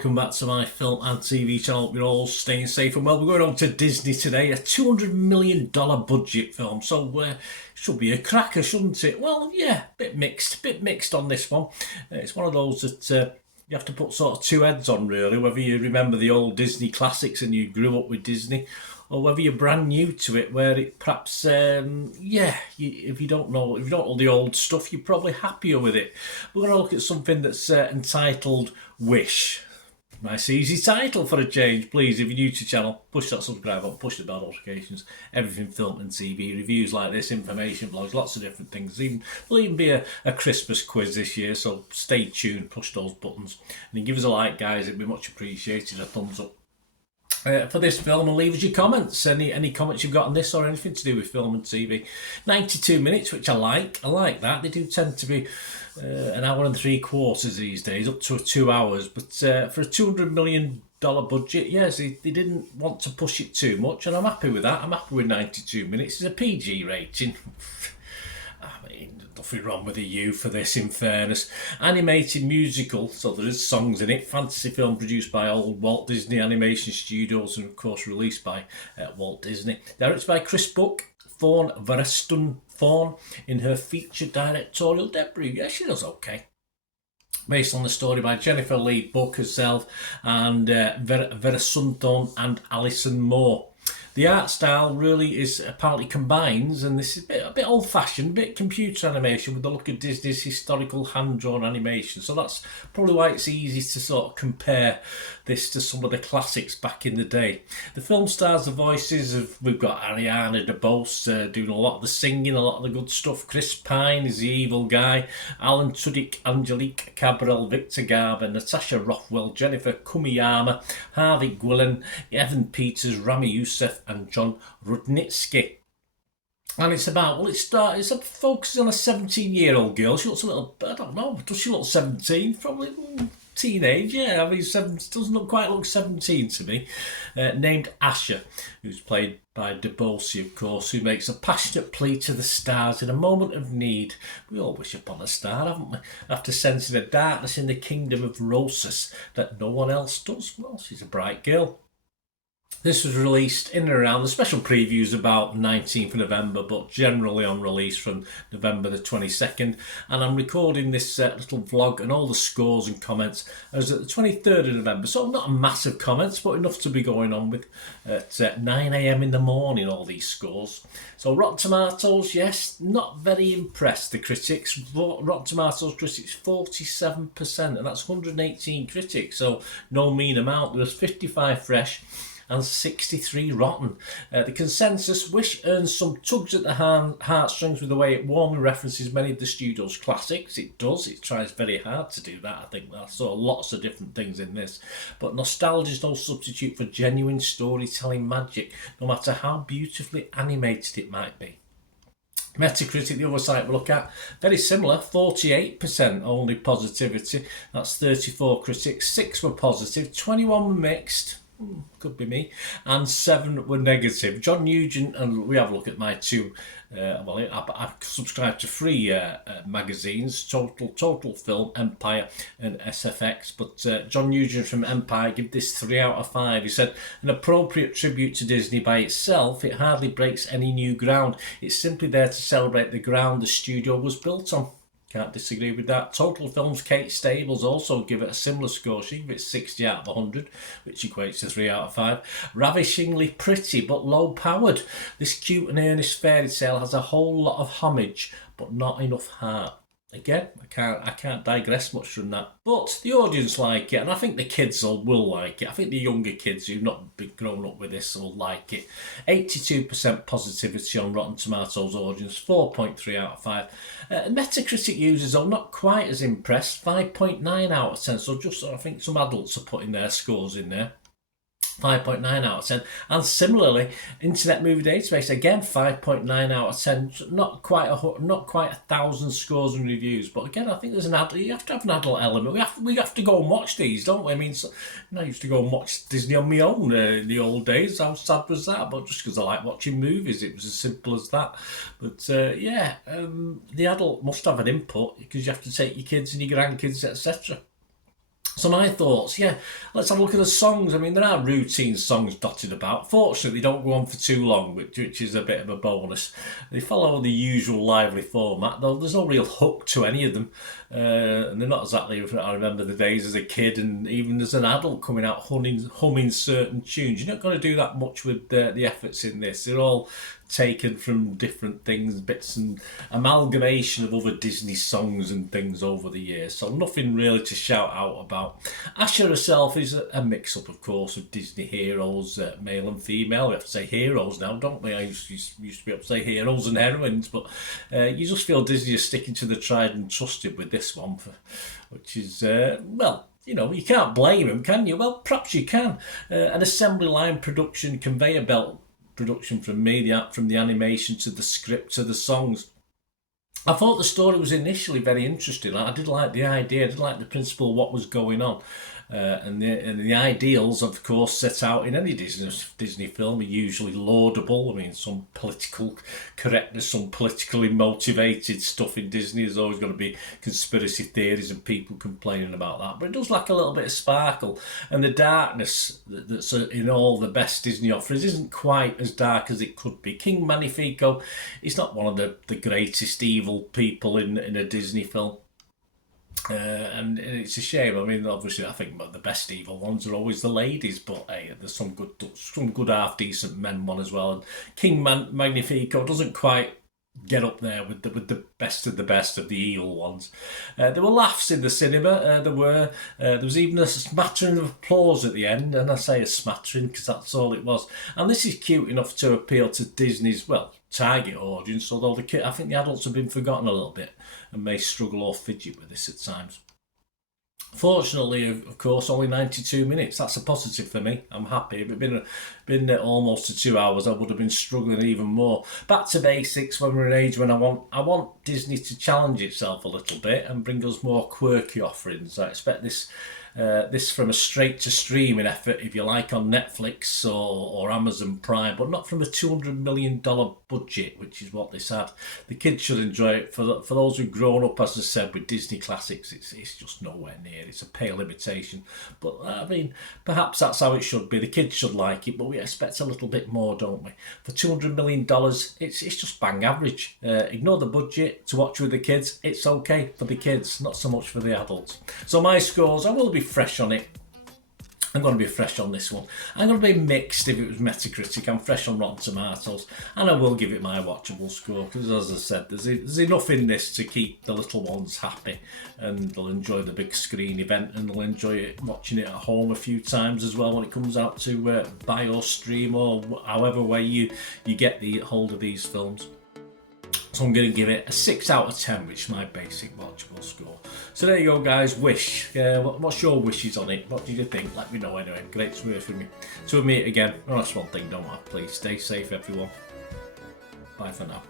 welcome back to my film and TV channel. Hope you're all staying safe and well. We're going on to Disney today, a $200 million budget film, so should be a cracker, shouldn't it? Well, yeah, bit mixed on this one. It's one of those that you have to put sort of two heads on, really, whether you remember the old Disney classics and you grew up with Disney, or whether you're brand new to it, where it perhaps, if you don't know the old stuff, you're probably happier with it. We're going to look at something that's entitled Wish. Nice easy title for a change. Please, if you're new to the channel, push that subscribe button, push the bell notifications. Everything film and TV, reviews like this, information blogs, lots of different things. There'll even be a Christmas quiz this year, so stay tuned, push those buttons. And give us a like, guys, it'd be much appreciated, a thumbs up. For this film, and leave us your comments. Any comments you've got on this or anything to do with film and TV. 92 minutes, which I like that. They do tend to be an hour and 3/4 these days, up to 2 hours. But for a $200 million budget, yes, they didn't want to push it too much, and I'm happy with that. I'm happy with 92 minutes. It's a PG rating. I mean, nothing wrong with the U for this, in fairness. Animated musical, so there is songs in it. Fantasy film produced by old Walt Disney Animation Studios and, of course, released by Walt Disney. Directed by Chris Buck, Fawn Vereston Fawn in her feature directorial debut. Yeah, she does okay. Based on the story by Jennifer Lee Buck herself and Vereston and Alison Moore. The art style really is apparently combines, and this is a bit old-fashioned, a bit computer animation with the look of Disney's historical hand-drawn animation. So that's probably why it's easy to sort of compare this to some of the classics back in the day. The film stars the voices of, we've got Ariana DeBose doing a lot of the singing, a lot of the good stuff. Chris Pine is the evil guy. Alan Tudyk, Angelique Cabral, Victor Garber, Natasha Rothwell, Jennifer Kumiyama, Harvey Gwillan, Evan Peters, Rami Youssef, and John Rudnitsky. And it's about, it's focusing on a 17-year-old girl. She looks a little, I don't know, does she look 17? Probably teenage, yeah. I mean, doesn't quite look 17 to me. Named Asher, who's played by DeBose, of course, who makes a passionate plea to the stars in a moment of need. We all wish upon a star, haven't we? After sensing a darkness in the kingdom of Rosas that no one else does. Well, she's a bright girl. This was released in and around, the special previews about 19th of November, but generally on release from November the 22nd. And I'm recording this little vlog and all the scores and comments as at the 23rd of November. So not a massive comments, but enough to be going on with at 9 a.m. in the morning, all these scores. So Rotten Tomatoes, yes, not very impressed, the critics. Rotten Tomatoes critics, 47%, and that's 118 critics, so no mean amount. There was 55 fresh and 63 rotten. The consensus, Wish earns some tugs at the heartstrings with the way it warmly references many of the studio's classics. It does. It tries very hard to do that, I think. I saw lots of different things in this. But nostalgia is no substitute for genuine storytelling magic, no matter how beautifully animated it might be. Metacritic, the other site we look at, very similar, 48% only positivity. That's 34 critics, 6 were positive, 21 were mixed. Could be me, and 7 were negative. John Nugent, and we have a look at my two, I subscribe to 3 magazines, Total Film, Empire and SFX, but John Nugent from Empire gave this 3 out of 5. He said, an appropriate tribute to Disney by itself, it hardly breaks any new ground. It's simply there to celebrate the ground the studio was built on. Can't disagree with that. Total Films Kate Stables also give it a similar score. She gives it 60 out of 100, which equates to 3 out of 5. Ravishingly pretty but low-powered. This cute and earnest fairy tale has a whole lot of homage, but not enough heart. Again, I can't digress much from that. But the audience like it, and I think the kids will like it. I think the younger kids who've not been grown up with this will like it. 82% positivity on Rotten Tomatoes audience, 4.3 out of 5. Metacritic users are not quite as impressed, 5.9 out of 10. So just, I think some adults are putting their scores in there. 5.9 out of 10, and similarly Internet Movie Database, again 5.9 out of 10. Not quite 1,000 scores and reviews, but again I think there's an adult, you have to have an adult element. We have to go and watch these, don't we? I mean, I used to go and watch Disney on my own in the old days. How sad was that? But just because I like watching movies, it was as simple as that. But the adult must have an input, because you have to take your kids and your grandkids, etc. So my thoughts, yeah, let's have a look at the songs. I mean, there are routine songs dotted about. Fortunately, they don't go on for too long, which is a bit of a bonus. They follow the usual lively format, though there's no real hook to any of them. And they're not exactly, I remember the days as a kid and even as an adult coming out humming certain tunes. You're not going to do that much with the efforts in this. They're all taken from different things, bits and amalgamation of other Disney songs and things over the years. So nothing really to shout out about. Asher herself is a mix-up, of course, of Disney heroes, male and female. We have to say heroes now, don't we? I used to be able to say heroes and heroines, but you just feel Disney is sticking to the tried and trusted with this one, which is, well, you know, you can't blame him, can you? Well, perhaps you can. An assembly line production, conveyor belt production from me, from the animation to the script to the songs. I thought the story was initially very interesting. I did like the idea, I did like the principle of what was going on. And the ideals, of course, set out in any Disney film are usually laudable. I mean, some political correctness, some politically motivated stuff in Disney. There's always going to be conspiracy theories and people complaining about that. But it does lack a little bit of sparkle. And the darkness that's in all the best Disney offerings isn't quite as dark as it could be. King Magnifico is not one of the greatest evil people in a Disney film. And it's a shame. I mean, obviously, I think the best evil ones are always the ladies, but hey, there's some good half decent men one as well. And King Magnifico doesn't quite get up there with the best of the evil ones. There were laughs in the cinema. There was even a smattering of applause at the end, and I say a smattering because that's all it was. And this is cute enough to appeal to Disney's target audience, although I think the adults have been forgotten a little bit and may struggle or fidget with this at times. Fortunately, of course, only 92 minutes. That's a positive for me. I'm happy. If it had been almost to 2 hours, I would have been struggling even more. Back to basics. When we're an age when I want Disney to challenge itself a little bit and bring us more quirky offerings. I expect this from a straight to streaming effort, if you like, on Netflix or Amazon Prime, but not from a $200 million budget, which is what this had. The kids should enjoy it. For those who've grown up, as I said, with Disney classics, it's just nowhere near. It's a pale imitation. But I mean, perhaps that's how it should be. The kids should like it, but we expect a little bit more, don't we? For $200 million, it's just bang average. Ignore the budget to watch with the kids. It's okay for the kids, not so much for the adults. So my scores, I will be fresh on it. I'm going to be fresh on this one. I'm going to be mixed if it was Metacritic. I'm fresh on Rotten Tomatoes, and I will give it my watchable score because, as I said, there's enough in this to keep the little ones happy, and they'll enjoy the big screen event, and they'll enjoy it watching it at home a few times as well when it comes out to buy or stream or however way you get the hold of these films. So I'm going to give it a 6 out of 10, which is my basic watchable score. So there you go, guys. Wish. What's your wishes on it? What did you think? Let me know anyway. Great to hear from you. Till we meet again. That's one thing, don't I? Please stay safe, everyone. Bye for now.